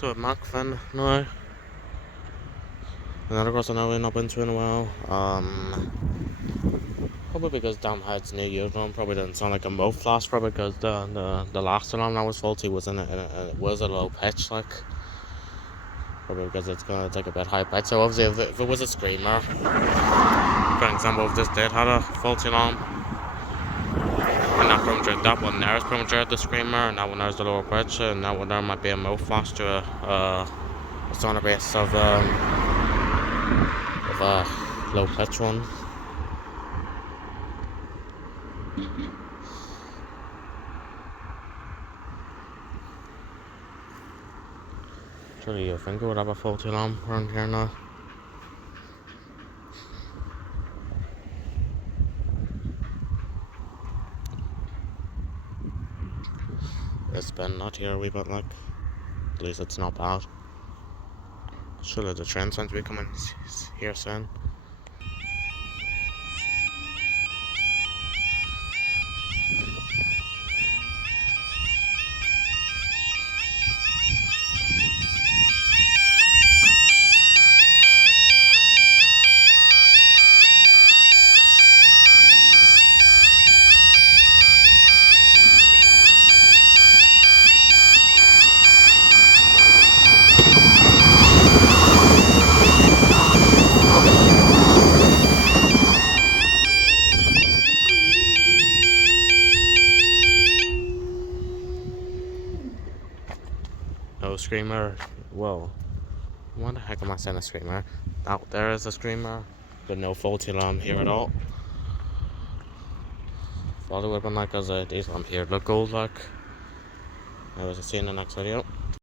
So at Macfin now, another course I know we've not been to in a while. Probably because down how it's new year's one probably didn't sound like a mouth flash, probably because the last alarm that was faulty was it was a low pitch, like probably because it's gonna take a bit high pitch. So obviously if it was a screamer, for example, if this did had a faulty alarm, and that premature, that one there is premature the screamer, and that one there's the lower pitch, and that one there might be a mouth flash to a sonar base of a low pitch one. Surely you think it would have a faulty alarm around here now. It's been not here a wee bit, like, at least it's not bad. Surely the train seems to be coming here soon. No screamer. Whoa. What the heck am I saying a screamer? Out there is a screamer, but no faulty alarm here at all. Thought it would have been like as a diesel alarm here. Look gold like. I was seeing the next video.